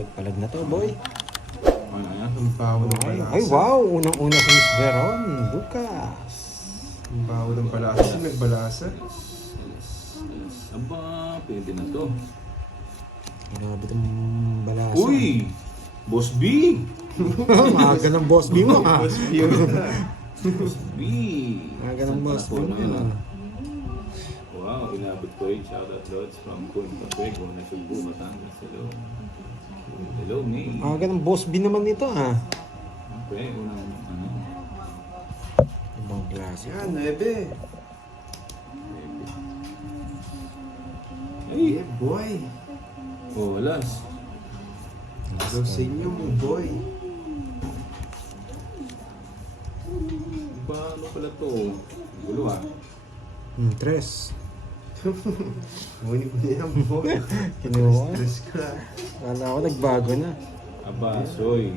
Palag-palag na to, boy. Ano yan? Ang baho ng palasa. Ay, wow! Unang-una si Miss Veron. Lucas. Ang baho ng palasa. Sino nagbalasa? Aba, pwede na to. Grabe itong balasa. Uy! Boss B! Maaga ng boss B mo, ha? Boss yun. Boss B! Maaga ng boss B mo, ha? Wow, inabot ko rin. Shoutout Lods from Kun Paswego na Subo, Batangas. Hello. Hello, May. Maaga ng boss B naman nito, ha? Okay, unang ano. Ibang klase. Yan, 9. Ay! Yeah, boy. Oh, alas. Hello sa inyo, mga boy. Ba, ano pala to? Gulo ah. Tres. Muni ko na yan, boy. Kinuha. Stress ka. Kala ko nagbago na. Aba, soy.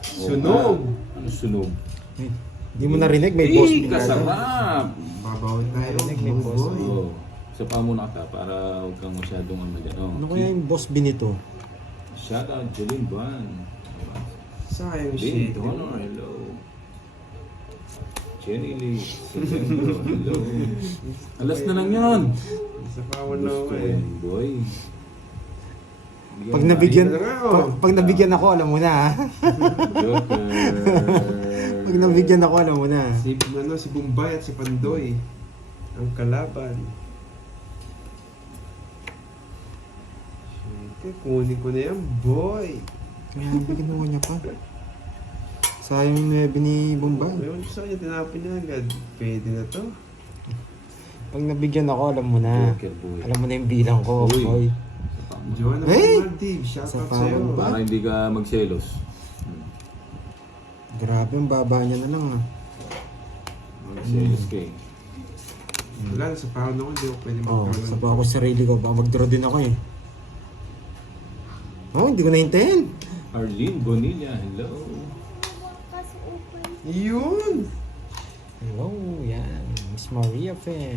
Sunog. Ano sunog? Hindi mo narinig, may boss B na daw. Kasarap! Babawin tayo, Narinig, may mga boss. boy. Oo. Isa pa muna ka para huwag kang masyadong ano. Ano kaya yung boss B nito? Shoutout Jolene Ban. Sayang Lynn shit. Honor, hello. Jenny Lee. Silvendo, hello. Alas na lang yun. Isa pa ako na Gusto ako yan, boy. Pag nabigyan, na nga, oh. pag nabigyan ako, alam mo na, ha? Joker. Pag nabigyan ako, alam mo na. Si Bombay at si Pandoy. Ang kalaban. Siyempre, kunin ko na yan, boy. Kaya ginawa niya pa. Sayang yung 9 ni Bombay. Ewan ko sa kanya, tinapin niya agad. Pwede na to. Pag nabigyan ako, alam mo na. Joker, boy. Alam mo na yung bilang ko, Uy. boy. Joanna Hey! Maldiv, Sa shoutout pawang sa'yo. ba? Para hindi ka magselos. Grabe, ang baba niya na lang, ha. Magselos ka eh. Wala, sa pound ako, hindi ako pwede Oh, magkaroon. sa pa ako sa sarili ko, baka mag-draw din ako, eh. Oh, hindi ko nahintayin. Arlene Bonilla, hello. Yun! Hello, yan. Miss Maria Fe.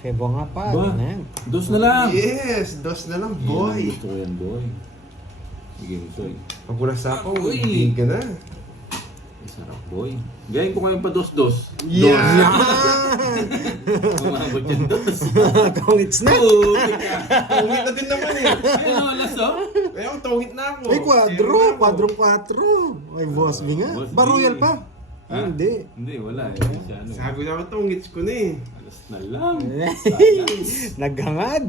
Febo nga pa. Ba? Ano na yan? Dos na lang. Yes! Dos na lang, boy! Gusto ko yan, boy. Sige, soy. Pag wala sa ako, Uy! hindi ka na. Ay, sarap, boy. Galing ko kayong pa dos-dos. Yeah! Umabot yung dos. Tongits na. Oo, Tungit na din naman eh. Ayun, alas oh. Kaya ako tungit na ako. Ay, quadro. Zero na ako. Quadro 4. Ay, boss, B nga. Boss B. Ba, royal pa? Ha? Hindi. Hindi, wala eh. Kasi ano, Sabi na ako tungits ko na eh. alas na lang. Naghangad.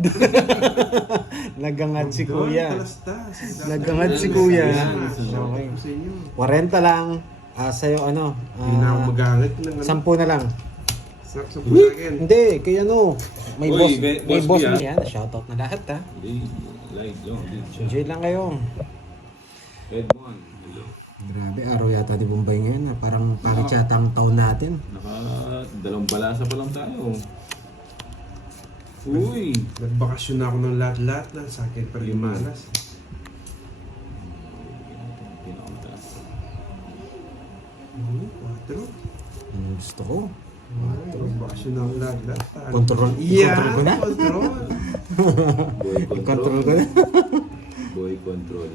Naghangad si Doon, kuya. talastas. Naghangad si kuya. Shoutout Okay. ko sa inyo. 40 lang. Sa'yo ano? Hindi na ako magalit ng ano. 10 na lang. Sa akin. Hindi, kay ano. May Uy, boss, may may boss boss B, mo yan. Shoutout na lahat, ha. Hindi, live lang. Enjoy lang kayo. Red one, hello. Grabe, araw yata di Bombay ngayon. Parang pangit yata ang taon natin. Dalawang balasa pa lang tayo. Uy! Nagbakasyon na ako ng lahat-lahat na. Sa akin pa rin malas. Pinakamataas. Quadro. Gusto ko. Nagbakasyon na ako ng lahat-lahat. Control. Yeah, Control ko na. control. Boy Control control. ko na. Boy control.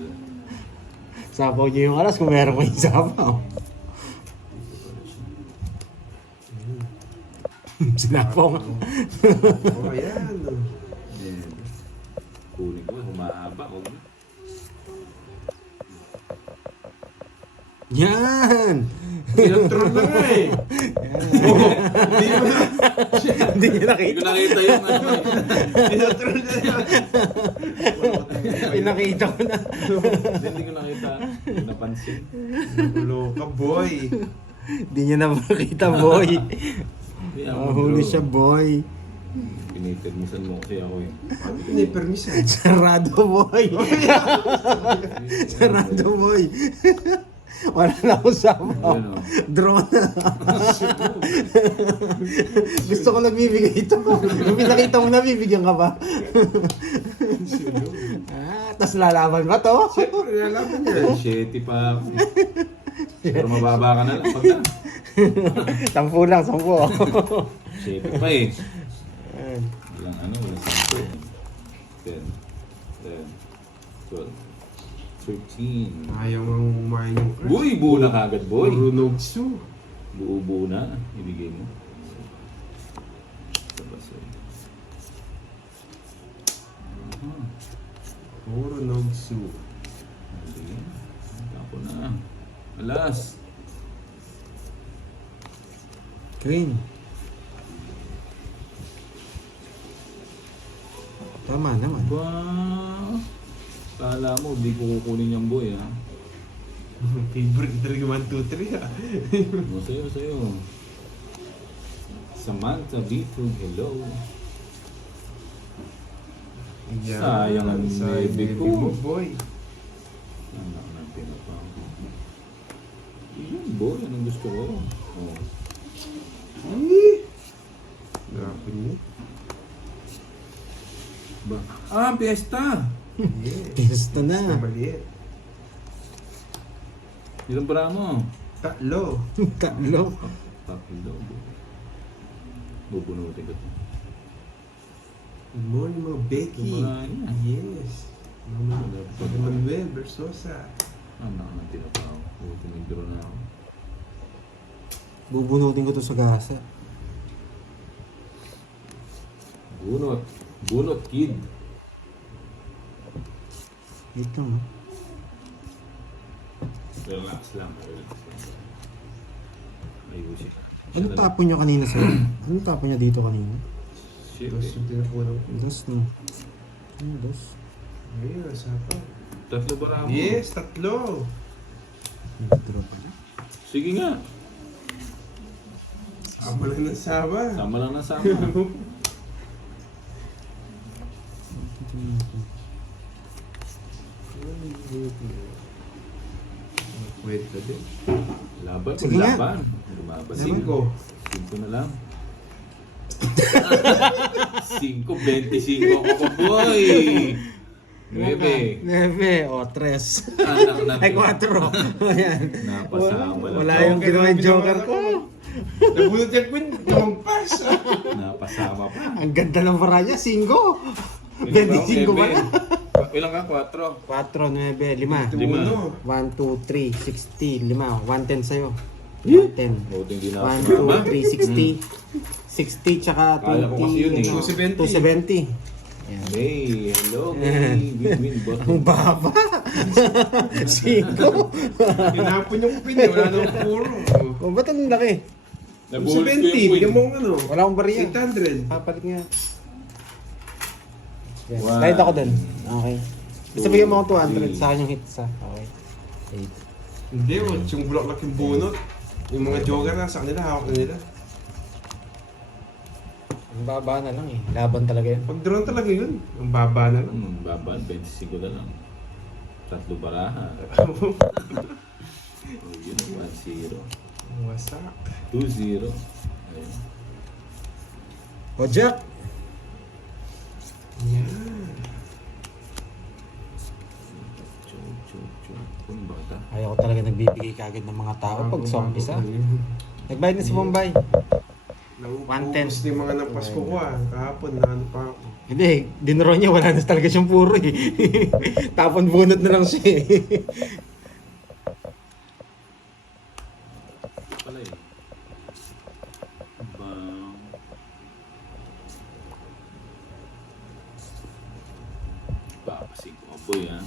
Sapaw niyo yung alas kung meron kayong sapaw. Sinapaw nga. Oh, ayan. Yan. Kunin ko, humahaba. Huwag na. Yan! Pinag-troll na nga eh. Hindi niya Hindi ko nakita. nakita yung ano. Pinag-troll na yan. Pinakita ko na. Hindi ko nakita. Hindi ko napansin. Nagulo ka, boy. Hindi niya na makita, boy. Hindi ako Mahuli bro. siya, boy. Pinipirmisan mo kasi ako eh. Paano pinipermisan? Sarado, boy. Sarado, boy. Wala na akong sapaw. Ayun, oh. Draw na. Gusto ko nagbibigay ito. Kung pinakita mo na, bibigyan ka ba? Tas lalaban ba to? Siyempre, nalaman niya. 7 pa. Pero mababa ka na lang pag na. 10 lang, 10. 7 pa eh. Walang ano, walang 10. 10, 10, 12. 13. Ayaw nga umain yung crush. Boy, buo na kagad, boy. Puro nogsu. Buo-buo na. Ibigay mo. Sabasay. Puro nogsu. Hindi. Tapo na. Alas. Green. Tama naman. Ba? Kala mo, di ko kukunin yung boy, ha? Favorite talaga 1, 2, 3 ah. O, sa'yo. Samantha Bitug, hello. Yan. Sayang ang Sayang baby baby ko. mo, boy. Anak natin na pa. Yun, boy. Anong gusto ko? Oh. Grabe niya. Ba? Ah, piyesta! Yes. Gusto na. Maliit. Ilang para mo? Tatlo. Tatlo. Tatlo. Bubunutin ko ito. Good morning, mga Becky. Kumain na. Yes. Mama Manuel Versosa. Anak natin na pa ako. Tumindro na ako. Bubunutin ko to sa gasa. Bunot. Bunot, kid. Wait lang. Relax lang. Ayusin. Ano tapon nyo kanina sa'yo? Ano tapon nyo dito kanina? Shit, Tapos yung tinapunan ko. Dos no. Ano dos? Ayun, nasapa. Tatlo ba lang? Yes, tatlo. Nagdro pa. Sige nga. Sama lang ng saba. Sama lang na sama. Kwenta din. Laban kung Sige nga. laban. Lumaban. Cinco. 5 na lang. 5, 25 ako po, boy! 9. 9 o 3. Anak na Ay 4. Ayan. Napasama lang. Wala yung ginawa yung joker ko. Nabunot yung queen. Lumampas. Napasama pa. Ang ganda ng para niya. 5. 25 pa na. Ilang ka? 4? 4, 9, 5. Lima. 1, 2, 3, 60, 5. 110 sa'yo. 110. Buti hindi na 1, sumama. 2, 3, 60. 60 tsaka Kala ko kasi yun eh. 20. 270. 270. Yan. Hey, hello, May. Win-win bot. Ang baba. 5. Tinapon yung queen. Wala nang puro. O, ba't ang laki? Nabuhol ko 270. yung Bigyan mo queen. ang ano. Wala akong bariya. 800. Papalit nga. Yan. One. Slide ako dun. Okay. Sabihin mo ako 200 Three. sa akin yung hits ha. Okay. 8. Hindi, yung block lang yung bunot. Yung mga joker na sa kanila, hawak na nila. Ang baba na lang eh. Laban talaga yun. Pag drone talaga yun. Ang baba na lang. Babaan, 25 na lang. 3 baraha. Oh, yun, 1-0. Wasak. 2-0. Ayun. O Jack! Yan. Chug. Kung bata. Ayaw ko talaga nagbibigay kagad ng mga tao pag sa umpisa. Nagbayad na si Bombay. 110. Yung mga napasko ko ah. Kahapon na ano pa ako. Hindi, dinro niya wala na talaga siyang puro eh. Tapon bunot na lang siya eh. Pala eh. Bang. Papasin ko ang boy ha.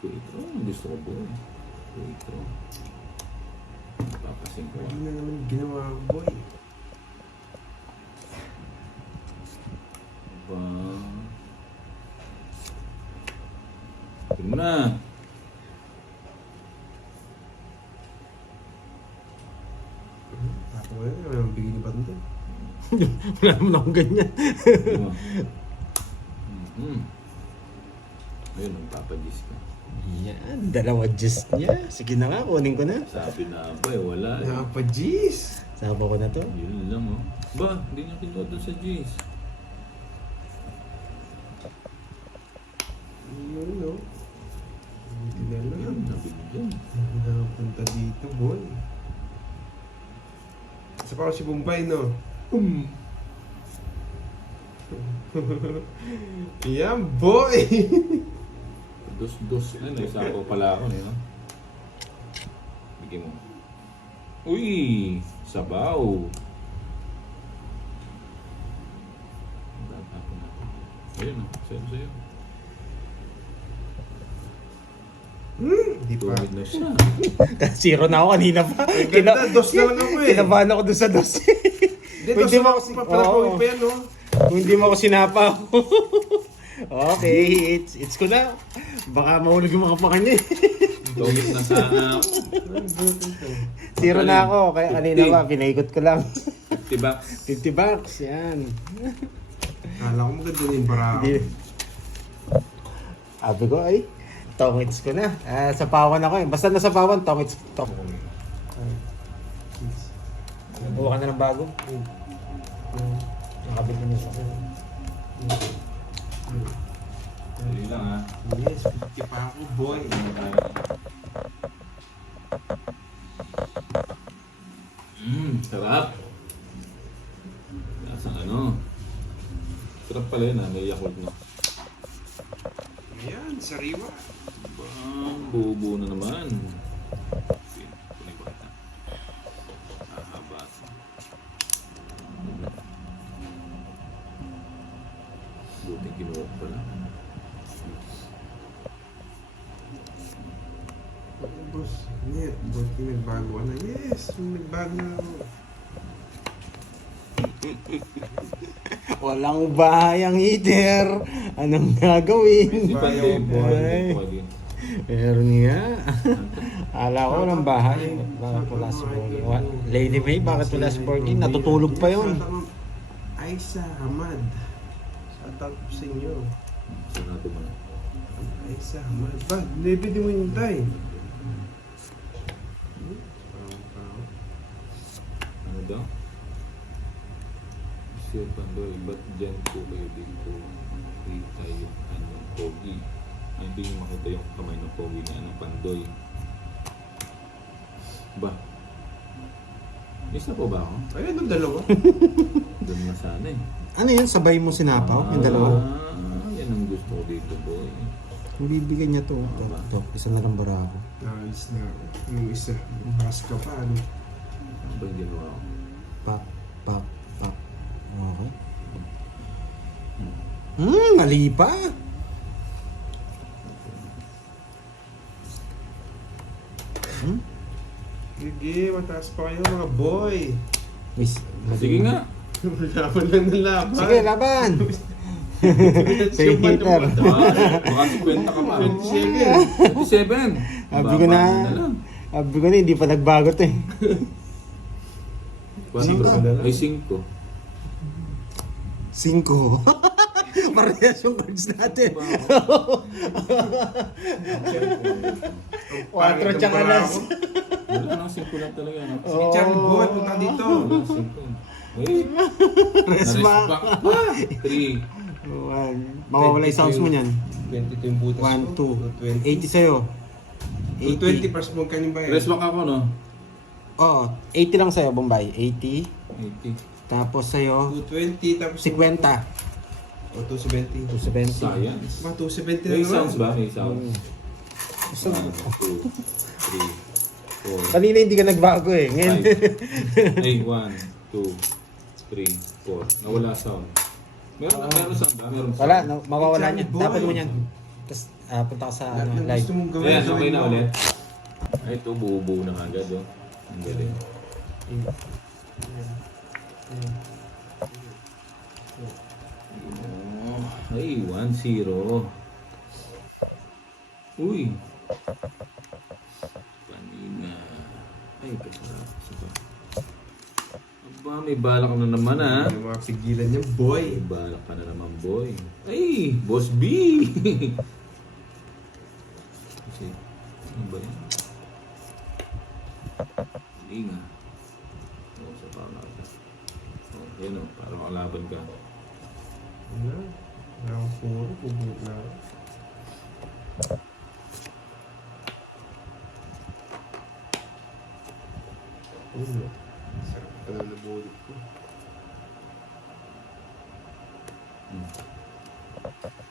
Kuitro, gusto ko boy. Kuitro. Papasin ko Hindi ha. na naman ginawa ko boy. Bang. Tignan mo na. Ako ngayon, walang bigay ni Bando. Wala naman akong ganyan. Tignan mo. Ayun, magpapadis ka. Yan, dalawa juice niya. Sige na nga, kunin ko na. Sabi na ba eh, wala eh. Napa jeez. Saba ko na to. Yun lang oh. Ba, hindi niya kinuha doon sa G's. Yun no. Hindi na Yun, lang. nabigyan. Napunta dito boy. Isa pa ako si Bombay no. Yan boy. Dos. Ano, isa ko pala ako, no? Bigyan mo. Uy! Sabaw! Ayun, sa'yo. Hindi pa. Tumid na siya. Zero na ako kanina pa. Ganda, dos na lang ako eh. Kinabahan ako doon sa dos. Hindi, dos na ako. Papalakawin pa yan, no? Kung hindi mo ako sinapa. Okay, it's ko na. Baka mahulog yung mga pakanya eh. Tumid na sana ako. Zero na ako, kaya kanina pa, pinaikot ko lang. 50 bucks. 50 bucks, yan. Kala ko maganda na yung barako. Hindi. Sabi ko, ay, tongits ko na. Sapawan ako eh. Basta nasapawan, tongits. Buka ka na ng bago. Nakabit na niya. Dali lang ha. Yes, 50 pa ako, boy. Sarap. Lasang ano. Sarap pala yun ha, may Yakult na. Ayan, sariwa. Bang, bubo na naman. Okay, kunin ko ito. Hahaba. Buti kinuha ko pala. Boss, net, buti nagbago ka na. Yes, nagbago na ako. Walang bahayang heater. Anong gagawin? Hindi pa din po. Ay. Meron nga. Ala ko ng bahay. Bakit wala si Borgie? Lady May, bakit wala si Borgie? Natutulog pa yun. Aisa Hamad. Shout out sa inyo. Saan natin mo na? Aisa Hamad. Ba, nabidi mo yung tay. Ano daw? Sir Pandoy, ba't dyan po kayo dito kita yung anong pogi? Ay, hindi nyo makita yung kamay ng pogi na anong Pandoy. Ba? Isa po ba ako? Ayun, yung dalawa. Doon na sana eh. Ano yun? Sabay mo sinapaw? Yung dalawa? Yan ang gusto ko dito, boy. Bibigyan niya to. Ito, isa na lang bara ako. Naalis na ako. Yung isa, pass ka pa, ano? Ano ba yung ginawa ko? Pak. Okay. Mali pa. Sige, mataas pa kayo mga boy. Miss, Sige nga. Laban lang ng laban. Sige, laban. Sa Yung heater. Baka 50 ka pa. 27. 27. Sabi ko na. Sabi ko na, hindi pa nagbago to eh. 4. Ay 5. 5. Parehas yung cards natin. 4 tsaka nas. Wala nang 5 lang talaga. No? Sige, Charlie boy, punta dito. Wala 5. Eh, Resma. back pa. 3. Mawawala yung sounds mo niyan. 22 yung butas 1, ko. 2. 80 sa'yo. 220 pas mo kanin ba Rest back ako, no? Oo, 80 lang sa'yo, Bombay. 80. 80. Tapos sa'yo, 220 tapos 50. o 270. 270. Science. Ba, 270 na May naman. sounds ba? May sounds. So, 1, 2, 3, 4. kanina hindi ka nagbago eh. Ngayon. 5. Ay, 1, 2, 3, 4. Nawala sound. Meron sound ba? Meron sound. Wala, mawawala Hey, niyan. Charlie boy. Dapat mo niyan. Tapos punta ka sa Lahat ng live. gusto mong gawin. Ayan, okay gawin na mo. ulit. Ay, ito, buo-buo na agad, oh. Ang galing. Oh, ay, 1-0. Uy. Kanina. Ay, kasarap. Aba, may balak na naman, ah. Yung mga pigilan niya, boy. May balak ka na naman, boy. Ay, Boss B! Kasi, ano ba yan? Hindi nga. Oo, sa parang natin. Oh, yan o, parang kalaban ka. Ano? Wala akong puro, bubuk na ako. Ulo. Sarap pa na nabulit ko.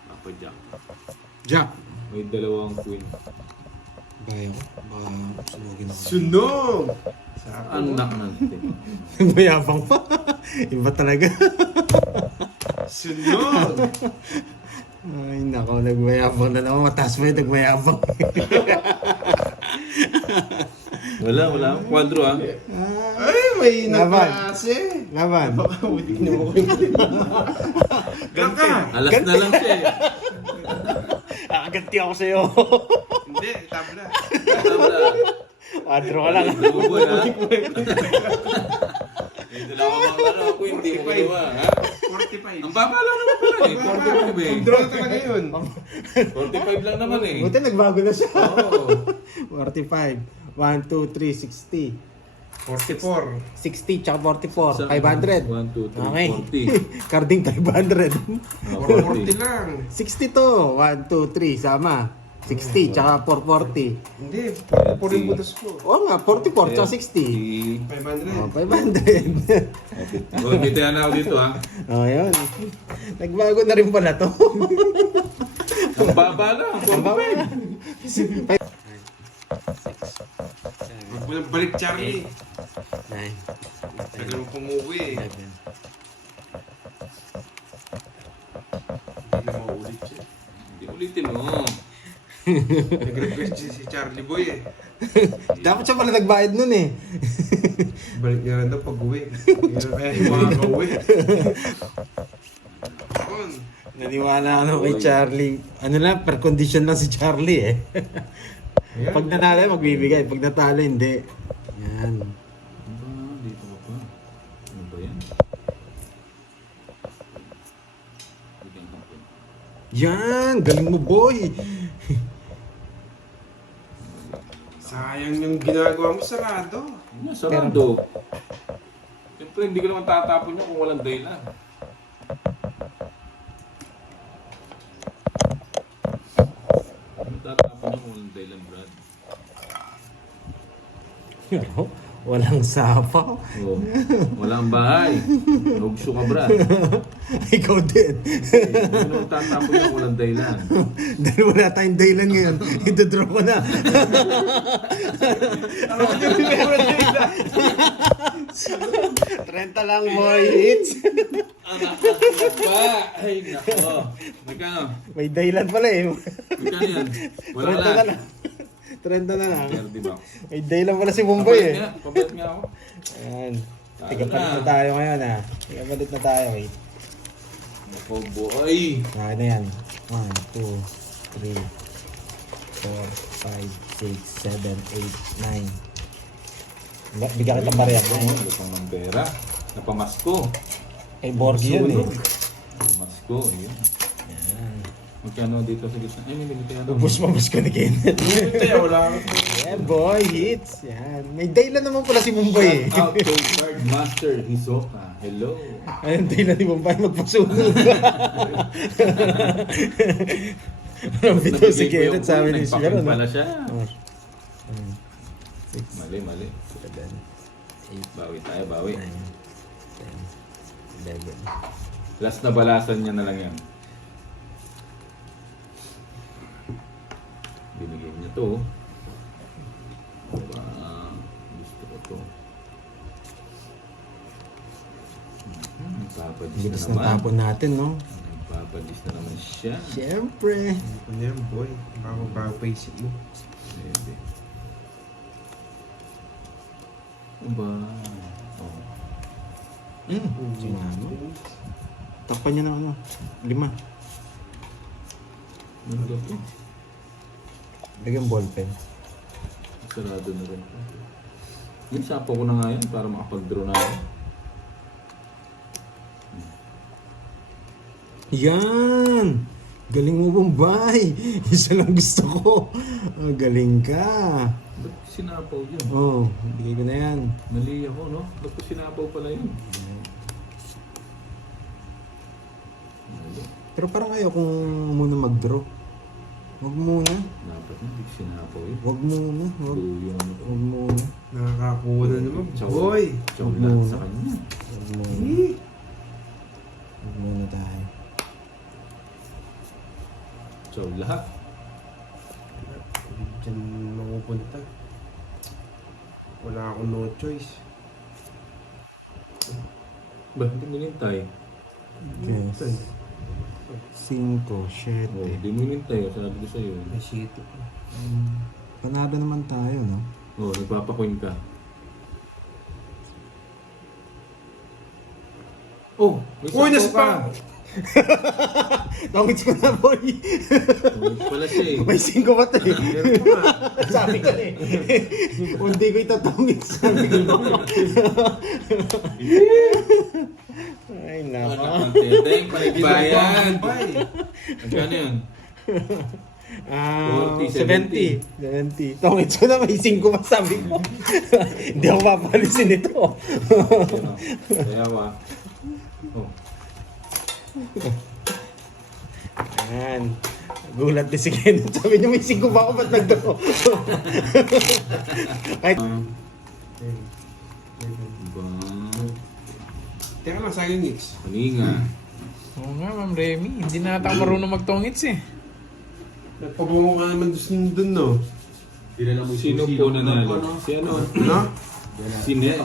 Apa Jack? Jack. May dalawang queen. Bayo ko. Baka sunugin ako. Sunog! Sabi mo. Anak natin. Mayabang pa. Iba talaga. Sunog! Ay, nako, nagmayabang na naman. Mataas mo yung nagmayabang. Wala. Kwadro ah. Ay, may Laban. nagklase. Laban. Baka butik na mo kayo. Gaka! Alas na lang siya eh. Akaganti ako sa'yo. Hindi, tabla. Tabla. Adro ka lang. Lububoy ha. May dalawang ano ako hindi mo gawa ha. 45. Ang baba lang naman pala eh. 45 eh. Draw talaga yun. 45 lang naman eh. Buti nagbago na siya. Oo. 45. 1, 2, 3, 60. 44. 60 tsaka 44. 500. 1, 2, 3, Okay. 40. Carding 500. 440 lang. 60 to. 1, 2, 3. Sama. 60 tsaka 440. Hindi, 44 yung butas ko. Oo nga, 44 tsaka 60. 500. 500. Oh, dito yan ako dito ha. Oh, yun. Nagbago na rin pala to. Ang baba lang. Ang baba na. 6, Huwag mo nang balik, Charlie. 9, Tagal mo pumuwi eh. 11. Hindi na maulit siya. Hindi ulitin mo. Nag-request si Charlie Boy eh. Dapat siya pala nagbayad nun eh. Balik niya lang daw pag uwi. Hindi na kaya yung makaka-uwi. Yun. Naniwala ako kay Charlie. Ano lang, per condition lang si Charlie eh. Ayan. Pag nanalo, magbibigay. Pag natalo, hindi. Yan. Dito ka pa. Ano ba yan? Bigyan ka po. Yan! Galing mo, boy! Sayang yung ginagawa mo sarado. Ano, sarado. Siyempre, hindi ko naman tatapon yun kung walang dahilan. Ano tatapon yun kung walang dahilan, Brad? Walang sapaw. Oh, walang bahay. Nugso ka, Brad. Ikaw din. Ano tatapon yun kung walang dahilan? Dahil wala tayong dahilan ngayon, ito-draw ko na. Ano ba yung meron nila? 30 lang, boy. Hits. Anak ka pa! Ay, nako. Magkano? May dahilan pala eh. Magkano yan? Wala 30 na lang. lang. 30 na lang. Di ba? May dahilan pala si Mumboy eh. Pabayad nga ako. Ayan. Talo Tigapalit na. na tayo ngayon ah. Tigapalit na tayo. Wait. Nako, boy. Okay na yan. 1, 2, 3, 4, 5, 6, 7, 8, 9. Bigyan kita pareha. Lutang ng pera. Napamasko. Ay, Borgi yun eh. Napamasko. Yun. Yan. Magkano dito sa gitna? Ay, hindi kaya Ubus ko ni Kenneth. Hindi, wala akong Yeah, boy, hits. Yan. May dahilan naman pala si Mumbai eh. Out to card master Hisoka. Hello. Ayun, dahilan ni Mumbai magpasunog. Ang bito si Kenneth sa amin ni Sir. Nagpakin pala siya. 6, Mali. 7, 8, Bawi tayo, bawi. 9, 10, 11. Last na balasan niya na lang yan. Binigyan niya to. Diba? Gusto ko to. Papadis na Bilis na naman. tapon natin, no? Papadis na naman siya. Siyempre. Ano yan, boy? Bago pa isip mo. Pwede. Diba? Oh. Sumano. Takpan niya na ano. 5. Ano ba ito? Lagyan ballpen. Sarado na rin. Yung sapo ko na nga yan para makapag-draw na ako. Yan! Galing mo, Bombay! Isa lang gusto ko. Ah, galing ka. Ba't sinapaw yun? Oh, bigay ko na yan. Mali ako, no? Ba't ko sinapaw pala yun? Mali. Pero parang ayaw kung muna mag-draw. Huwag muna. Dapat na, hindi ko sinapaw yun. Huwag muna. Huwag, Yung ano ko. huwag muna. Nakakakuha na naman, Chow- boy. chow Huwag lahat muna. sa kanya. Huwag muna. Eh, Huwag muna tayo. Chow lahat. Diyan mapupunta. Wala akong no choice. Ba't hindi mo nintay? Yes. 5, 7. Oh, hindi mo nintay. Sabi ko sa'yo. May shit. Panalo naman tayo, no? Oh, nagpapakoin ka. Oh, may Uy, sampo nasa pa! Tongits ko na, boy! Oh, pala siya eh. May 5 ba ito eh? Meron pa nga. Sabi ko na eh. Hindi ko itatongits. Sabi ko na. Ay, nako. Teng, paligbayan. Bye. Magkano yan? 70. 70. Tongits ko na, may 5 pa sabi ko. Hindi ako papalisin ito. Kaya ba? Oh. Ayan. Gulat din si Kenneth. Sabi niya may 5 pa ako, ba't nagdako? Kahit Ba? Teka lang, sayang Nix. Kaninga. Oo nga, Ma'am Remy. Hindi na ata marunong magtongits eh. Nagpabungo ka naman dun, no? Sino po nanalo? Si ano? No? Si Ned.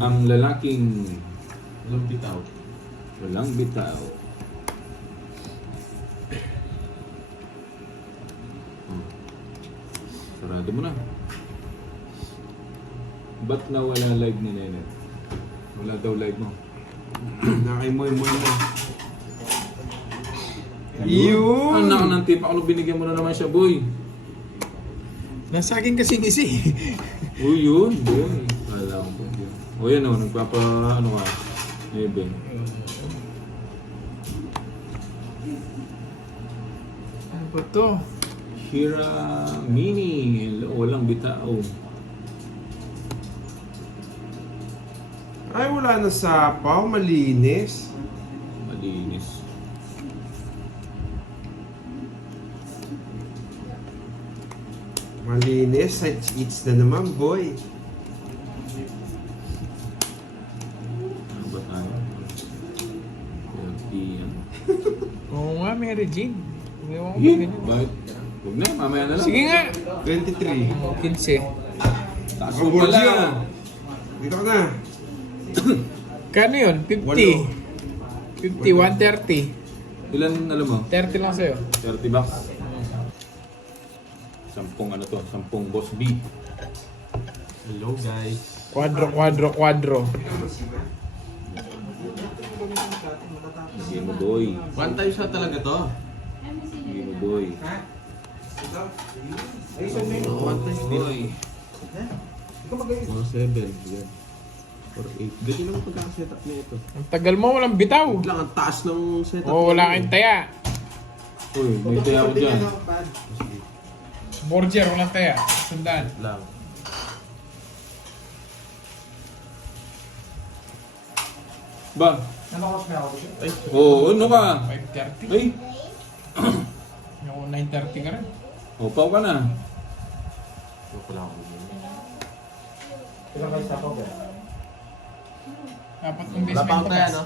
Ang lalaking walang bitaw. Walang bitaw. Oh. Sarado mo na. Ba't nawala live ni Nene? Wala daw live mo. Nakimoy-moy mo. Ang naka ng tip ako, binigyan mo na naman siya, boy. Nasa akin kasi ngisi. Uy, yun, boy. Alam ko. O yan o, nagpapa, ano ka, Eben. Ano ba to? Hira Mini. Hello, walang bitaw. Ay, wala na sapaw. Malinis. Malinis. Malinis. It's na naman, boy. Ano ba tayo? Yan. Oo nga, Mary Jane. Hindi mo Hit? ganyan. Bakit? Huwag na, mamaya na lang. Sige nga. 23. 15. Taas mo pala. Dito ka na. Kano yun? 50. 50, 130. Ilan alam mo? 30 lang sa'yo. 30 bucks. 10 ano to? 10 Boss B. Hello, guys. Quadro. Sige mo, boy. One time shot talaga to. Sige mo, boy. One time Boy. 7. Yan. Or 8. Dito lang ang pagkakasetup na ito. Ang tagal mo, walang bitaw. Lang ang taas ng setup. Oo, wala kang taya. Uy, may taya ako dyan. Borger, walang taya. Sundan. Lang. Ba? Ay, oo, ano ka? 530. Ay, Ako 930 ka rin. upaw ka na. Dapat kong basement pa tayo, no?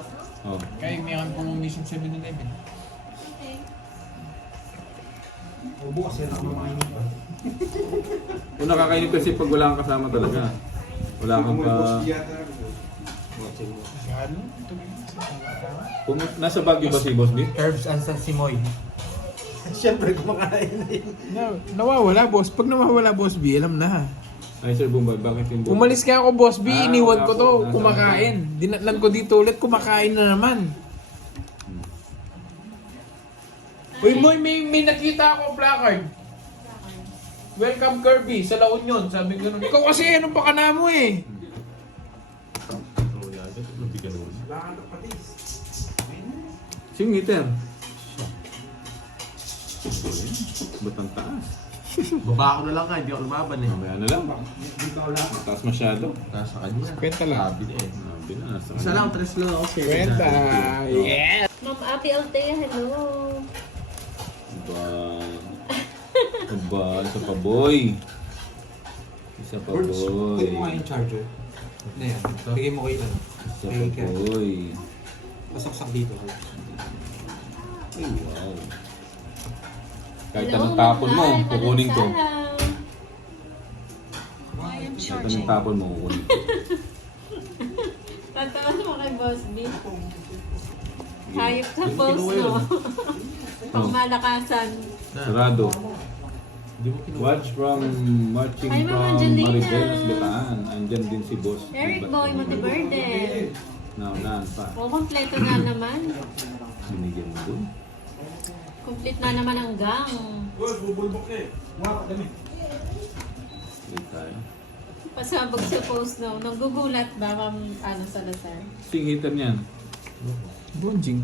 Oh. Kaya mayroon kong umising 7-Eleven. Kung nakakainip kasi pag wala kang kasama talaga. Wala kang pa... Masyado. Kung nasa Baguio ba si Boss B? Herbs and Sasimoy. Siyempre, kumakain na yun. Nawawala, boss. Pag nawawala, boss B, alam na. Ay, Sir Bombay, bakit yung Boss? Umalis ka ako, boss B. Ah, Iniwan ko wala to. po. Kumakain. Dinatnan ko dito ulit. Kumakain na naman. Uy, Moy, may nakita ako placard. Welcome Kirby sa La Union. Sabi ko nun. Ikaw kasi, anong pakana mo eh? Sing meter. Ba't ang taas? Baba ko na lang ka, hindi ako lumaban eh. Mamaya na lang. Taas masyado. Nasa kanya. Kwenta lang. Sabi na. Nasa Isa lang, tres lang ako. Kwenta. Yeah. Ma'am Ate Althea, hello. Ba? Ba? Isa pa, boy. Isa pa, boy. yung charger. Na yan. Bigay mo kayo Isa pa, boy. Pasaksak dito. Ay, wow. Kahit Hello, anong tapon mo, mahal. kukunin ko. Salam. Kahit anong tapon mo, kukunin ko. Tatawa mo kay Boss B. Hayop sa post, no? Pangmalakasan. Sarado. Hindi mo kinuha. Watching Hi, Ma'am from Angelina. Maribeles, Bataan. Andyan din si Boss. Eric Boy Monteverde. Naunahan pa. O, kompleto na naman. Binigyan mo dun. Complete na naman ang gang. Wait tayo. Pasabog sa post, no? Nagugulat ba, Ma'am Salazar? Sing hitter niyan. Bonjing.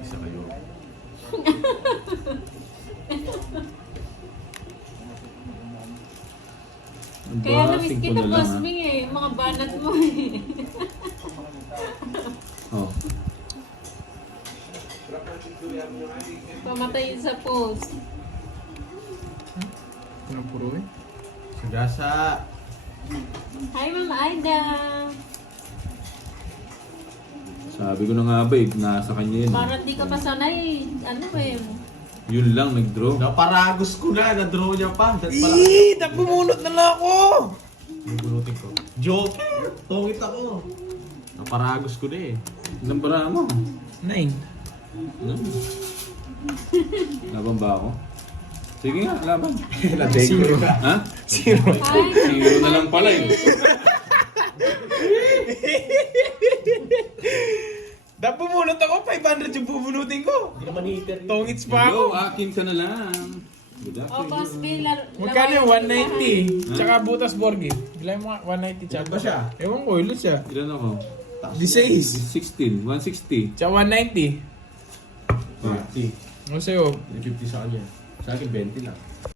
Isa kayo. Kaya namiss Basing ko kita, na lang, Boss ha? Bing, eh. Yung mga banat mo, eh. Oh. Pamatay sa post. Ano puro eh? Sagasa. Hi, Ma'am Aida. Sabi ko na nga babe, nasa kanya yun. Parang di ka pa sanay. Ano eh? Yun lang, nag-draw. Naparagos ko na, na-draw niya pa. Dahil pala, Napumunot na lang ako! Bubulutin ko. joke! Tungit ako. Naparagos ko na eh. Ilang bara mo? 9. Ano? Laban ba ako? Sige nga, laban. Zero. Ha? Zero. Hi, Zero na lang pala eh. Napumunot ako, 500 yung pupunutin ko. Hindi naman hitter yun. Tongits pa Hello, ako. akin ka na lang. Good O, Boss afternoon. Bill. Magkano yung 190? Tsaka butas borgi. Ilan yung mga 190 tsaka? Ilan ba siya? Ewan ko, ilan siya? Ilan ako? 16. 16, 160. Tsaka 190. Oh. 50. Ano sa'yo? 50 sa kanya. Sa akin, 20 lang.